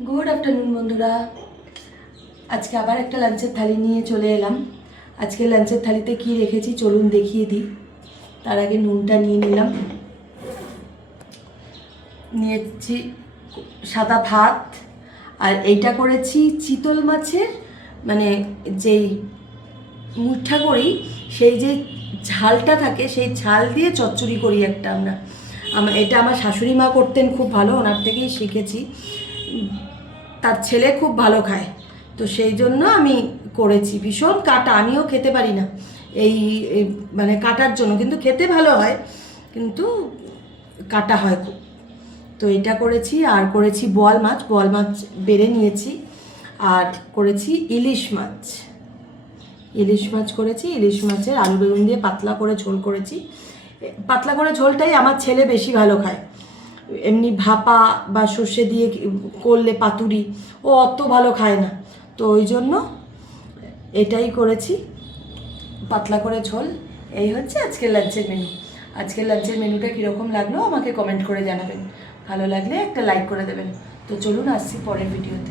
Good afternoon বন্ধুরা। আজকে আবার একটা লাঞ্চের থালি নিয়ে চলে এলাম। আজকে লাঞ্চের থালিতে কি রেখেছি চলুন দেখিয়ে দিই। তার আগে নুনটা নিয়ে নিলাম। নিয়েছি সাদা ভাত, আর এইটা করেছি চিতল মাছের মানে যেই মুঠা করি সেই যে ঝালটা থাকে সেই ঝাল দিয়ে চচ্চড়ি করি একটা আমরা। এটা আমার শাশুড়ি মা করতেন খুব ভালো, ওনার থেকেই শিখেছি। তার ছেলে খুব ভালো খায়, তো সেই জন্য আমি করেছি। ভীষণ কাটা, আমিও খেতে পারি না এই মানে কাটার জন্য, কিন্তু খেতে ভালো হয়, কিন্তু কাটা হয় খুব। তো এটা করেছি, আর করেছি বোয়াল মাছ বেড়ে নিয়েছি, আর করেছি ইলিশ মাছ করেছি। ইলিশ মাছের আলু বেগুন দিয়ে পাতলা করে ঝোল করেছি। পাতলা করে ঝোলটাই আমার ছেলে বেশি ভালো খায়। এমনি ভাপা বা সর্ষে দিয়ে করলে পাতুরি ও অত ভালো খায় না, তো ওই জন্য এটাই করেছি, পাতলা করে ঝোল। এই হচ্ছে আজকের লাঞ্চের মেনু। আজকের লাঞ্চের মেনুটা কীরকম লাগলো আমাকে কমেন্ট করে জানাবেন। ভালো লাগলে একটা লাইক করে দেবেন। তো চলুন আসছি পরের ভিডিওতে।